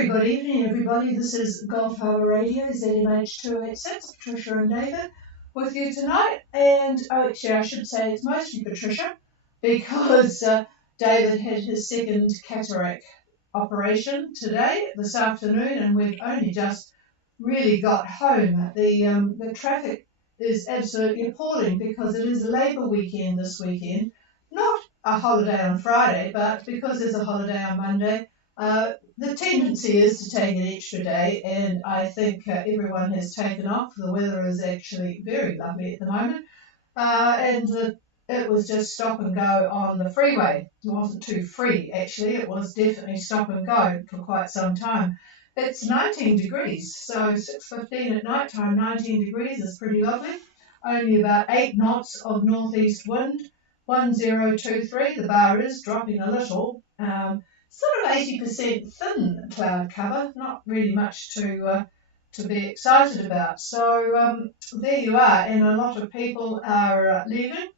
very good evening, everybody. This is Gulf Harbour Radio, ZMH286, Patricia and David with you tonight. And actually, I should say it's mostly Patricia because David had his second cataract operation this afternoon, and we've only just really got home. The traffic is absolutely appalling because it is Labour weekend this weekend. Not a holiday on Friday, but because there's a holiday on Monday, the tendency is to take an extra day, and I think everyone has taken off. The weather is actually very lovely at the moment, and it was just stop and go on the freeway. It wasn't too free, actually. It was definitely stop and go for quite some time. It's 19 degrees, so 6:15 at night time, 19 degrees is pretty lovely. Only about 8 knots of northeast wind, 1023. The bar is dropping a little. Sort of 80% thin cloud cover, not really much to be excited about. So there you are, and a lot of people are leaving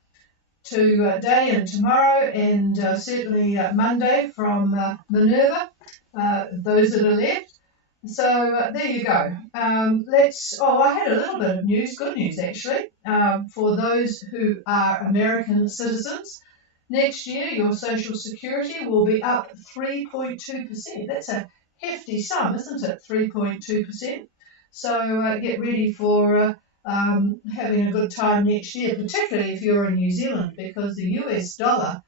today and tomorrow, and certainly Monday from Minerva, those that are left. So there you go. I had a little bit of news, good news actually, for those who are American citizens. Next year, your Social Security will be up 3.2%. That's a hefty sum, isn't it? 3.2%. So get ready for having a good time next year, particularly if you're in New Zealand, because the US dollar,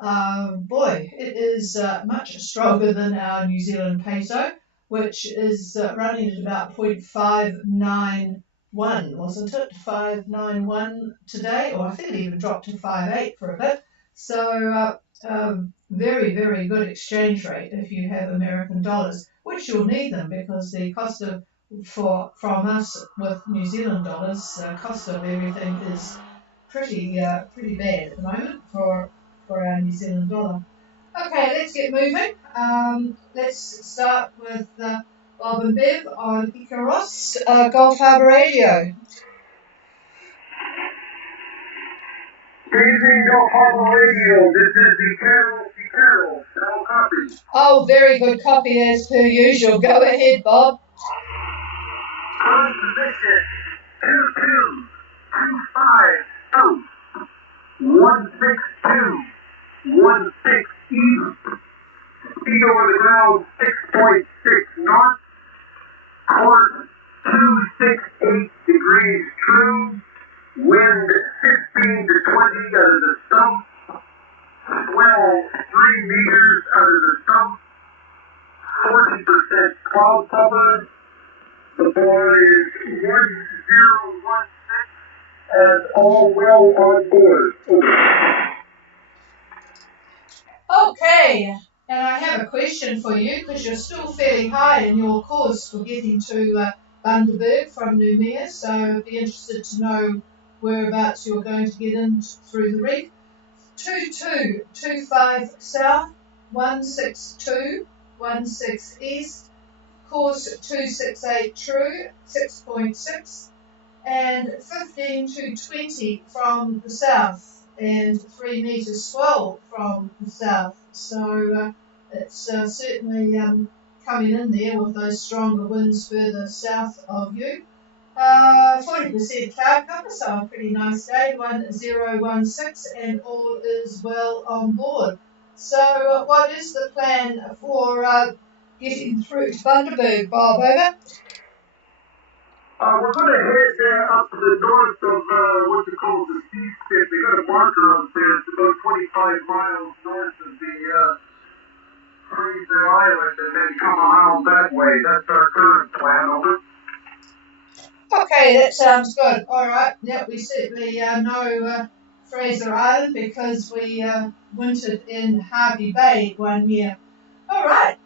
it is much stronger than our New Zealand peso, which is running at about 0.591, wasn't it? 591 today, or I think it even dropped to 5.8 for a bit. So very, very good exchange rate if you have American dollars, which you'll need them because the cost from us with New Zealand dollars, the cost of everything is pretty bad at the moment for our New Zealand dollar. Okay, let's get moving. Let's start with Bob and Bev on Icaros, Gulf Harbour Radio. Good evening, Gulf Harbour Radio. This is the Carol. Carol copy. Oh, very good copy as per usual. Go ahead, Bob. On position 22, 162, 16 Speed over the ground 6.6 knots. Course 268 degrees true. Wind 15 to 20 out of the stump. Swell 3 meters out of the stump. 40% cloud cover. The bar is 1016 and all well on board. Okay, and I have a question for you because you're still fairly high in your course for getting to Bundaberg from Noumea, so I'd be interested to know whereabouts you're going to get in through the reef. 2225 south, 162, 16 east, course 268 true, 6.6, and 15 to 20 from the south, and 3 meters swell from the south. So it's certainly coming in there with those stronger winds further south of you. 40% cloud cover, so a pretty nice day, 1016, and all is well on board. So what is the plan for getting through to Bundaberg, Bob? Over. We're going to head up to the north of what you call the sea spit. They got a marker up there. It's about 25 miles north of the Fraser Island, and then come around that way. That's our current plan. Over. Okay, that sounds good. All right. Yep, we certainly know Fraser Island because we wintered in Harvey Bay one year. All right.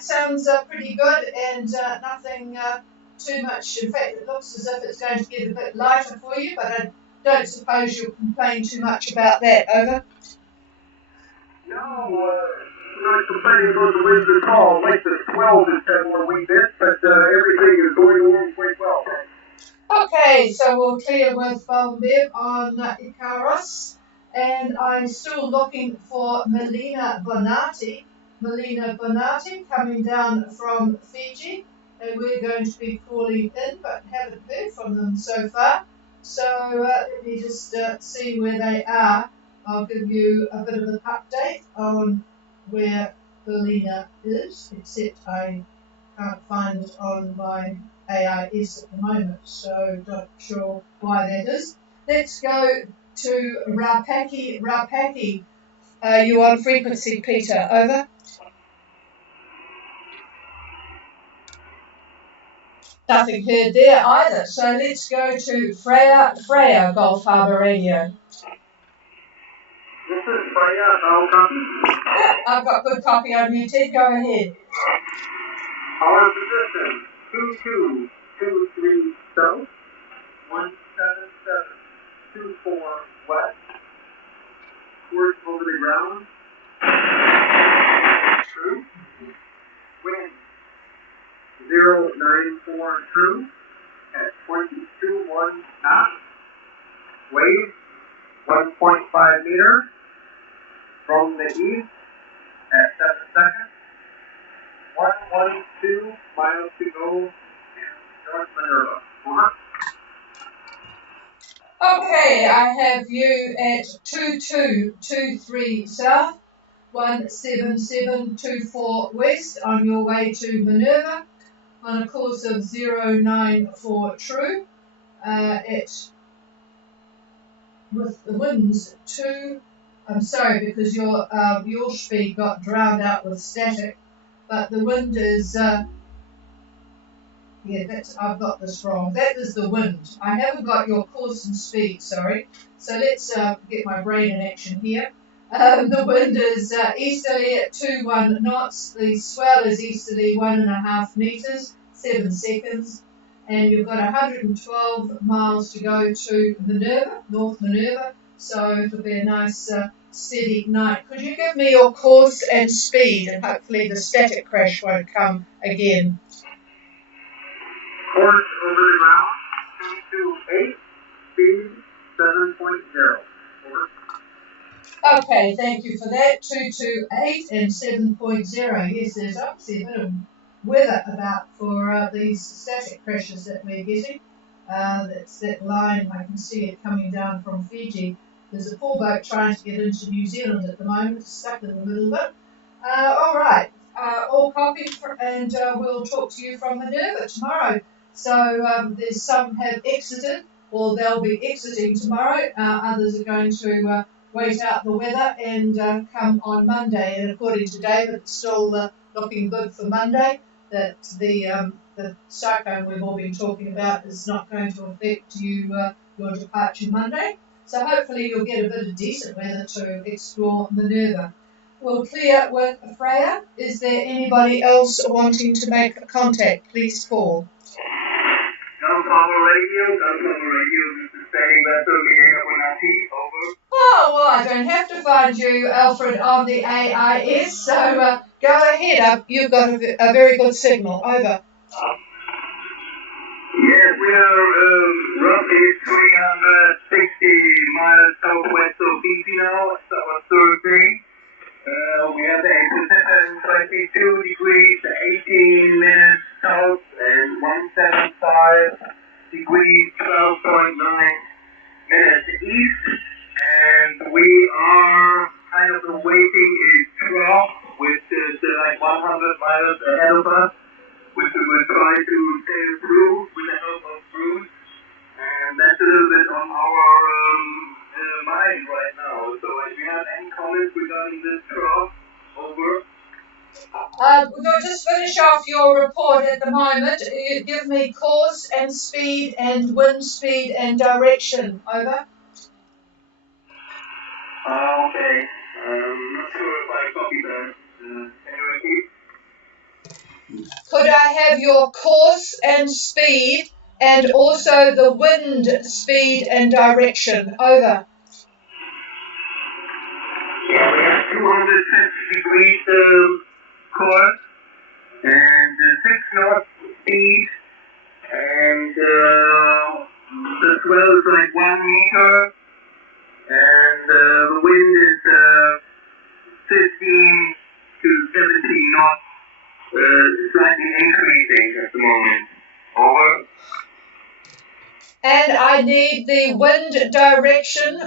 Sounds pretty good, and nothing too much. In fact, it looks as if it's going to get a bit lighter for you, but I don't suppose you'll complain too much about that. Over. No, not complaining about the winds at all. Like the swell just had a wee bit, but everything is going along quite well. Okay, so we'll clear with Bob and Bev on Icaros, and I'm still looking for Melina Bonatti. Melina Bonatti coming down from Fiji. They were going to be calling in, but haven't heard from them so far. So let me just see where they are. I'll give you a bit of an update on where Melina is, except I can't find it on my AIS at the moment, so not sure why that is. Let's go to Rapaki. Rapaki, you on frequency, Peter? Over. Nothing heard there either. So let's go to Freya. Freya, Gulf Harbour Radio. This is Freya. How copy? Yeah, I've got good copy on you, Ted. Go ahead. Our position 2223 south, 17724 west. Course over the ground. True. Wind 094 true at 22.1 knots. Wave 1.5 meters from the east at 7 seconds. 112 miles to go in North Minerva. Okay, I have you at 2223 south, 17724 west on your way to Minerva on a course of 094 true. With the winds I'm sorry because your speed got drowned out with static, but the wind is I've got this wrong. That is the wind. I haven't got your course and speed, sorry. So let's get my brain in action here. The wind is easterly at 21 knots. The swell is easterly 1.5 meters, 7 seconds. And you've got 112 miles to go to Minerva, North Minerva. So it'll be a nice steady night. Could you give me your course and speed, and hopefully the static crash won't come again? Course over the ground 228, speed 7.0. Over. Okay, thank you for that. 228 and 7.0. Yes, there's obviously a bit of weather about for these static crashes that we're getting. That's that line, I can see it coming down from Fiji. There's a poor boat trying to get into New Zealand at the moment, it's stuck in the middle of it. All right, all copied, and we'll talk to you from Minerva tomorrow. So there's some have exited, or they'll be exiting tomorrow. Others are going to wait out the weather and come on Monday. And according to David, it's still looking good for Monday. That the cyclone we've all been talking about is not going to affect you your departure Monday. So hopefully you'll get a bit of decent weather to explore Minerva. We'll clear with Freya. Is there anybody else wanting to make a contact? Please call. Harbour Radio, this is standing vessel Melina Bonatti, over. Oh, well, I don't have to find you, Alfred, on the AIS, so go ahead. You've got a very good signal. Over. Yes, we are roughly 360 miles southwest of Fiji now. It's our third day. We have a position 22 degrees, 18 minutes south, and 175 degrees, 12.9 minutes east. And we are kind of awaiting a trough, which is like 100 miles ahead of us, which we will try to sail through with the help of crews. And that's a little bit on our mind right now. So if you have any comments regarding this trough, over. We'll just finish off your report at the moment. You give me course and speed and wind speed and direction. Over. Okay. Not sure if I copied that. Can you repeat? Could I have your course and speed and also the wind speed and direction? Over. Yeah, we have 250 degrees course and 6 knots speed, and the swell is like 1 meter, and the wind is 15 to 17 knots, slightly increasing at the moment. Over. And I need the wind direction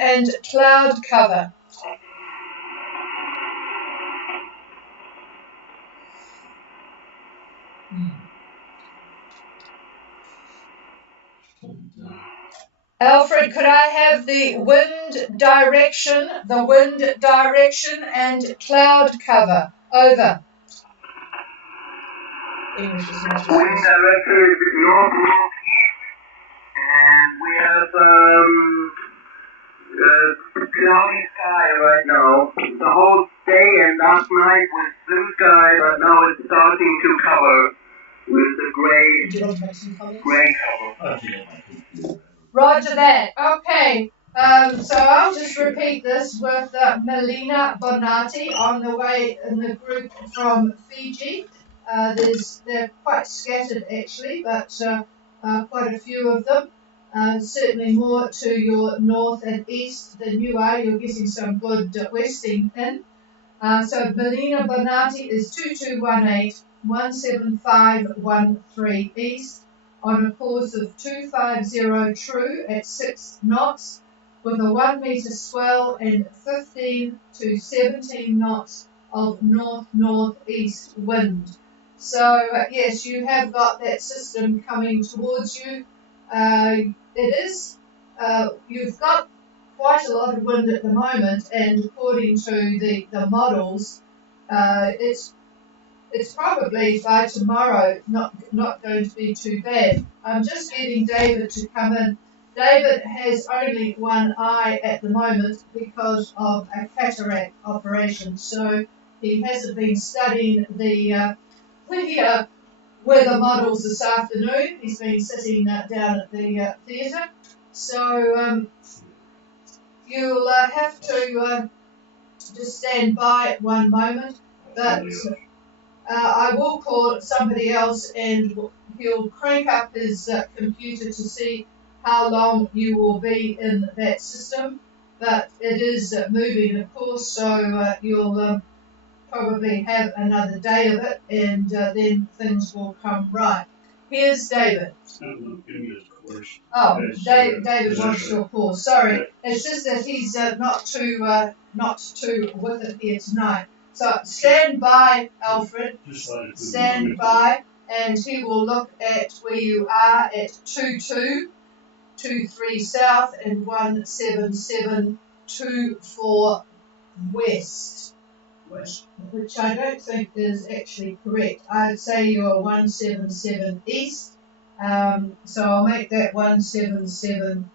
and cloud cover. Alfred, could I have the wind direction and cloud cover? Over. English is not wind direction is north-northeast, and we have cloudy sky right now. The whole day and last night was blue sky, but now it's starting to cover with the gray cover. Roger that. Okay. So I'll just repeat this with Melina Bonatti on the way in the group from Fiji. They're quite scattered actually, but quite a few of them. Certainly more to your north and east than you are. You're getting some good westing in. So Melina Bonatti is 2218-17513 east on a course of 250 true at 6 knots with a 1 metre swell and 15 to 17 knots of north-northeast wind. So yes, you have got that system coming towards you. You've got quite a lot of wind at the moment, and according to the models, it's probably by tomorrow not going to be too bad. I'm just getting David to come in. David has only one eye at the moment because of a cataract operation, so he hasn't been studying the weather models this afternoon. He's been sitting down at the theatre. So you'll have to just stand by one moment, but I will call somebody else and he'll crank up his computer to see how long you will be in that system. But it is moving, of course, so you'll probably have another day of it, and then things will come right. Here's David. Oh, David wants your course. Sorry, it's just that he's not too with it here tonight. So stand by, Alfred. Stand by, and he will look at where you are at 2223 south and 17724 west. Which I don't think is actually correct. I'd say you're 177 east. So I'll make that 177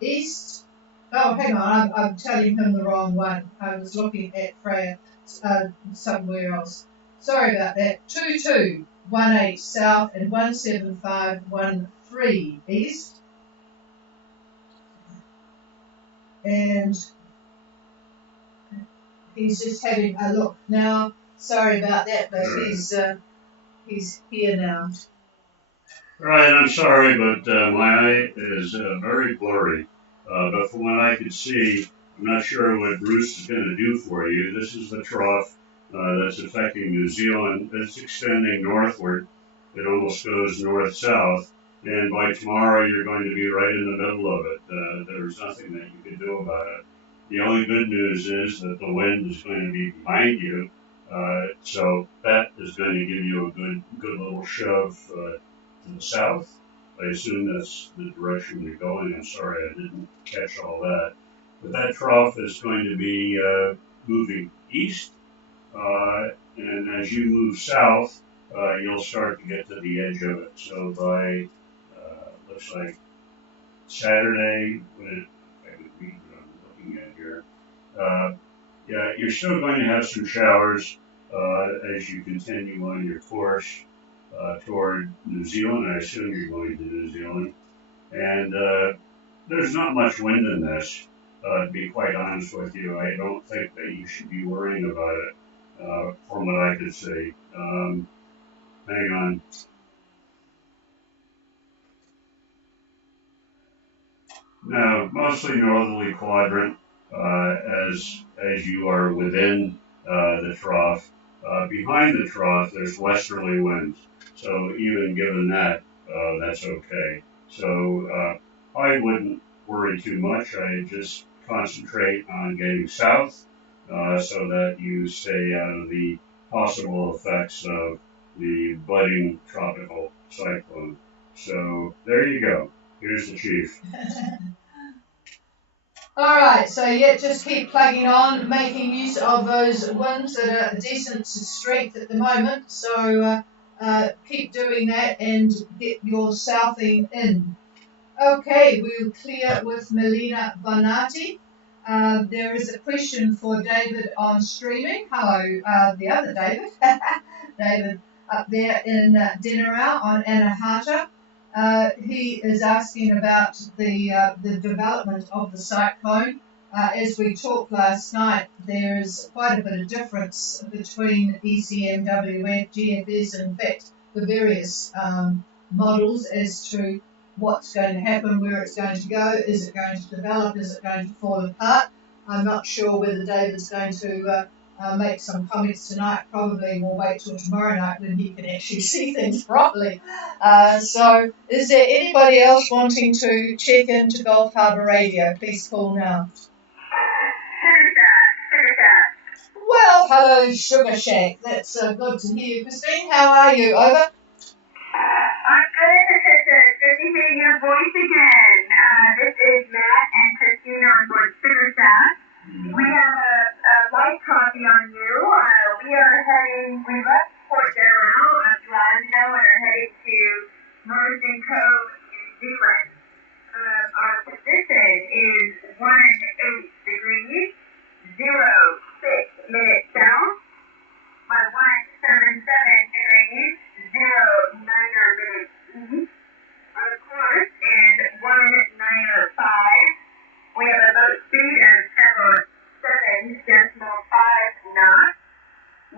east. Oh, hang on, I'm telling him the wrong one. I was looking at Freya somewhere else. Sorry about that. 2218 south and 17513 east. And he's just having a look now. Sorry about that, but he's here now. Right, I'm sorry, but my eye is very blurry. But from what I could see, I'm not sure what Bruce is going to do for you. This is the trough that's affecting New Zealand. It's extending northward. It almost goes north-south. And by tomorrow, you're going to be right in the middle of it. There's nothing that you can do about it. The only good news is that the wind is going to be behind you. So that is going to give you a good little shove to the south. I assume that's the direction you're going. I'm sorry I didn't catch all that. But that trough is going to be moving east, and as you move south, you'll start to get to the edge of it. So by, looks like Saturday, when I would read what I'm looking at here, yeah, you're still going to have some showers as you continue on your course toward New Zealand. I assume you're going to New Zealand. And there's not much wind in this, to be quite honest with you. I don't think that you should be worrying about it, from what I could see. Hang on. No, mostly northerly quadrant. as you are within the trough. Behind the trough, there's westerly winds. So even given that, that's okay. So I wouldn't worry too much. I just concentrate on getting south so that you stay out of the possible effects of the budding tropical cyclone. So there you go. Here's the chief. All right, so yeah, just keep plugging on, making use of those winds that are decent strength at the moment. So keep doing that and get your southing in. Okay, we'll clear with Melina Bonatti. There is a question for David on streaming. Hello, the other David. David up there in Dinnerau on Anahata. He is asking about the development of the cyclone. As we talked last night, there is quite a bit of difference between ECMWF, GFS, in fact, the various models as to what's going to happen, where it's going to go, is it going to develop, is it going to fall apart. I'm not sure whether David's going to make some comments tonight. Probably we'll wait till tomorrow night when he can actually see things properly. So is there anybody else wanting to check into Gulf Harbour Radio? Please call now. Well, hello, Sugar Shack. That's good to hear. Christine, how are you? Over? I'm good, Patricia. Good to hear your voice again. This is Matt and Christine on board Sugar Shack. We have a light copy on you. We left Port Darrell of Glasgow and are heading to Marsden Cove, New Zealand. Our position is 18 degrees, 06 minutes south, by 177 degrees, 09 minutes east. Our course is 1905. We have a boat speed of 7.5 knots.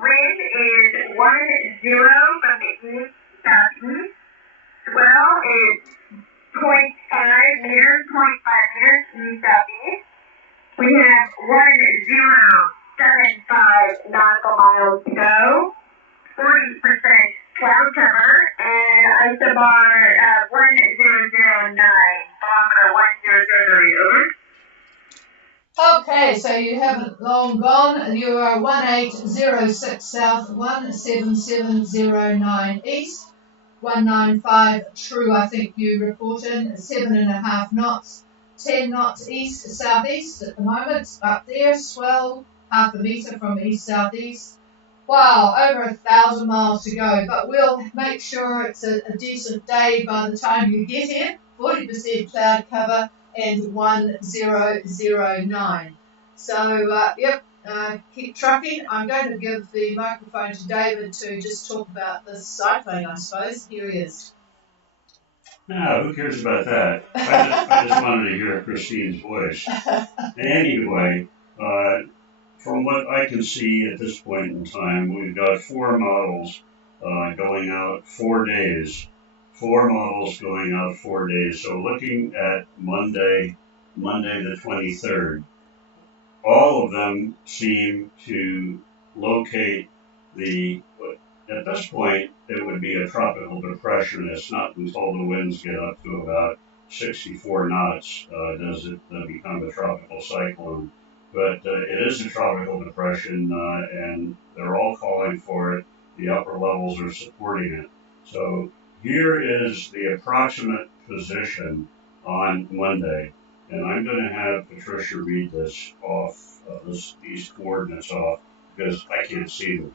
Wind is 10 from the east southeast. Swell is 0.5 meters east southeast. We have 1075 nautical miles to go. 40% cloud cover, and isobar 1009, barometer 1003, over. Okay, so you haven't long gone. You are 1806 south, 17709 east, 195 true, I think you reported, 7.5 knots, 10 knots east southeast at the moment, up there, swell, half a metre from east southeast. Wow, over 1,000 miles to go, but we'll make sure it's a decent day by the time you get here. 40% cloud cover and 1009. So, keep trucking. I'm going to give the microphone to David to just talk about this cyclone, I suppose. Here he is. No, who cares about that? I just wanted to hear Christine's voice. Anyway, from what I can see at this point in time, we've got 4 models going out 4 days. 4 models going out 4 days. So looking at Monday the 23rd, all of them seem to locate at this point, it would be a tropical depression. It's not until the winds get up to about 64 knots does it become a tropical cyclone. But it is a tropical depression, and they're all calling for it. The upper levels are supporting it. So here is the approximate position on Monday. And I'm going to have Patricia read this off, these coordinates off, because I can't see them.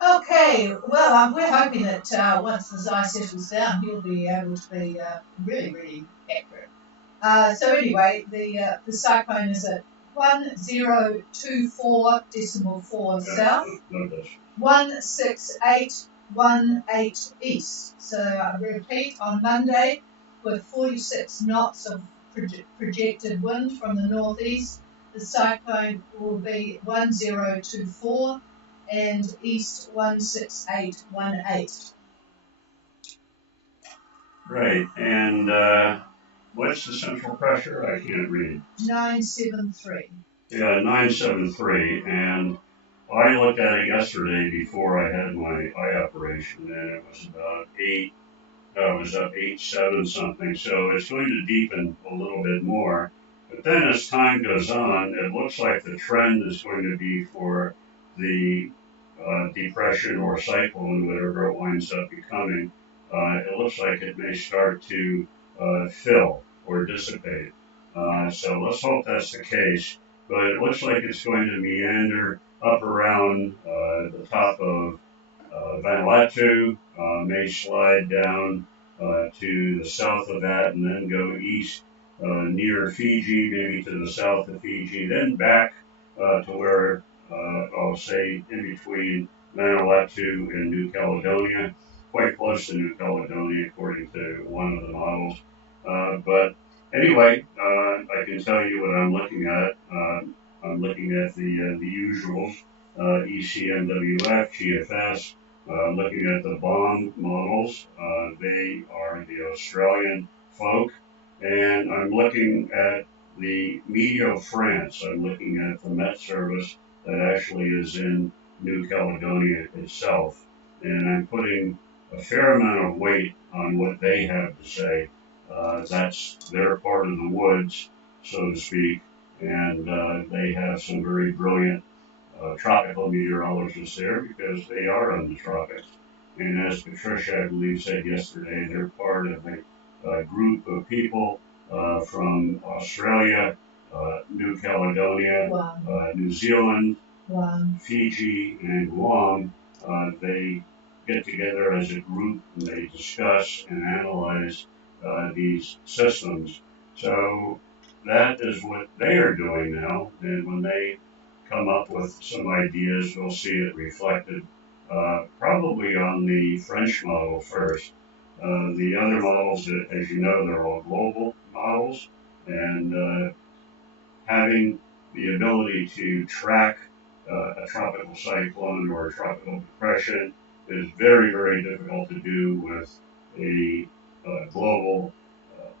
Okay, well, we're hoping that once the ice settles down, he'll be able to be really, really accurate. So anyway, the cyclone is at 1024.4 south, 16818 east. So I repeat, on Monday, with 46 knots of projected wind from the northeast, the cyclone will be 1024 and east 16818. Right, and what's the central pressure? I can't read. 973. Yeah, 973. And I looked at it yesterday before I had my eye operation, and it was about 8. It was up 8.7 something. So it's going to deepen a little bit more. But then as time goes on, it looks like the trend is going to be for the depression or cyclone, whatever it winds up becoming. It looks like it may start to fill or dissipate. So let's hope that's the case. But it looks like it's going to meander up around the top of Vanuatu, may slide down to the south of that and then go east near Fiji, maybe to the south of Fiji, then back to where I'll say in between Vanuatu and New Caledonia, quite close to New Caledonia according to one of the models. But anyway, I can tell you what I'm looking at. I'm looking at the usuals, ECMWF, GFS, looking at the bond models. They are the Australian folk. And I'm looking at the Meteo France. I'm looking at the Met Service that actually is in New Caledonia itself. And I'm putting a fair amount of weight on what they have to say. That's their part of the woods, so to speak. And they have some very brilliant tropical meteorologists there because they are in the tropics. And as Patricia, I believe, said yesterday, they're part of a group of people from Australia, New Caledonia, New Zealand, Fiji, and Guam. They get together as a group and they discuss and analyze these systems. So that is what they are doing now. And when they come up with some ideas, we'll see it reflected probably on the French model first. The other models, as you know, they're all global models, and having the ability to track a tropical cyclone or a tropical depression is very, very difficult to do with a global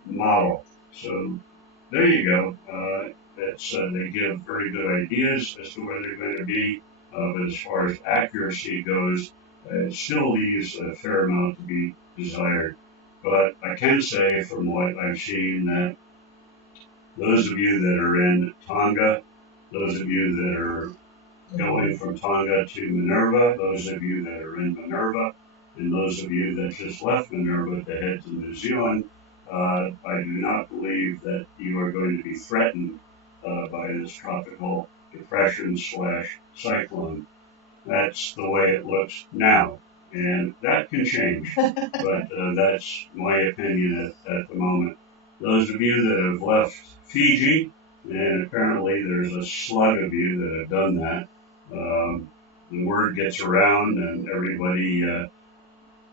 model. So there you go. They give very good ideas as to where they're going to be, but as far as accuracy goes, it still leaves a fair amount to be desired. But I can say from what I've seen that those of you that are in Tonga, those of you that are going from Tonga to Minerva, those of you that are in Minerva, and those of you that just left Minerva to head to New Zealand, I do not believe that you are going to be threatened by this tropical depression / cyclone. That's the way it looks now, and that can change, but that's my opinion at the moment. Those of you that have left Fiji, and apparently there's a slug of you that have done that, the word gets around and everybody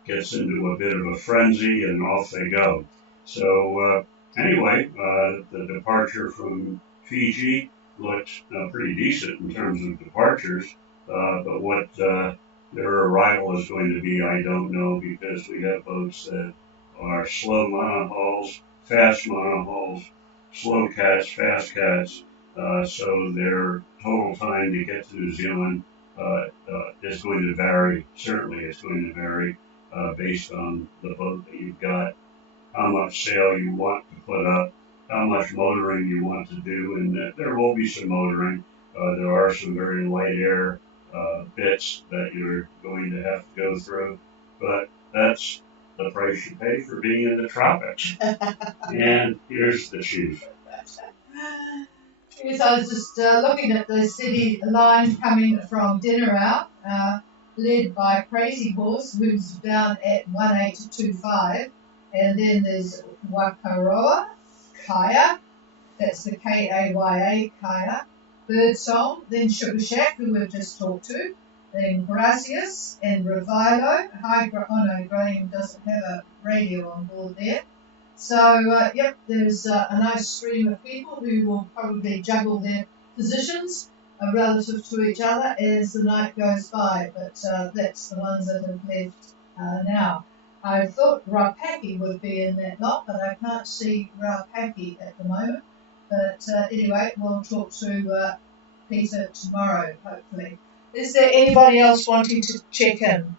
gets into a bit of a frenzy and off they go. So anyway, the departure from Fiji looked pretty decent in terms of departures, but what their arrival is going to be, I don't know, because we have boats that are slow monohulls, fast monohulls, slow cats, fast cats, so their total time to get to New Zealand is going to vary. Certainly it's going to vary based on the boat that you've got, how much sail you want to put up, how much motoring you want to do, and there will be some motoring. There are some very light air bits that you're going to have to go through, but that's the price you pay for being in the tropics. And here's the chief. Yes, I was just looking at the city line coming from Dinnerau, led by Crazy Horse, who's down at 1825, and then there's Wakaroa, Kaya, that's the Kaya, Kaya, Birdsong, then Sugar Shack, who we've just talked to, then Gracias and Revilo. Graham doesn't have a radio on board there. So, there's a nice stream of people who will probably juggle their positions relative to each other as the night goes by, but that's the ones that have left now. I thought Rapaki would be in that lot, but I can't see Rapaki at the moment. But anyway, we'll talk to Peter tomorrow, hopefully. Is there anybody else wanting to check in?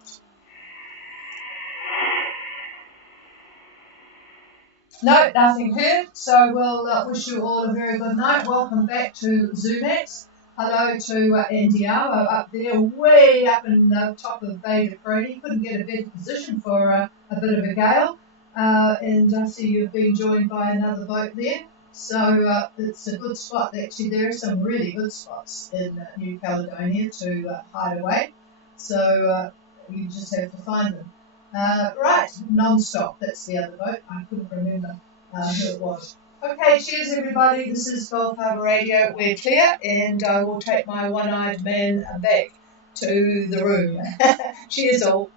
No, nothing heard. So we'll wish you all a very good night. Welcome back to Zoomax. Hello to Andiamo up there, way up in the top of Bay de Freddy. Couldn't get a better position for a bit of a gale. And I see you've been joined by another boat there. So it's a good spot. Actually, there are some really good spots in New Caledonia to hide away. So you just have to find them. Right, non-stop. That's the other boat. I couldn't remember who it was. Okay, cheers everybody. This is Gulf Harbour Radio. We're clear, and I will take my one-eyed man back to the room. Cheers all.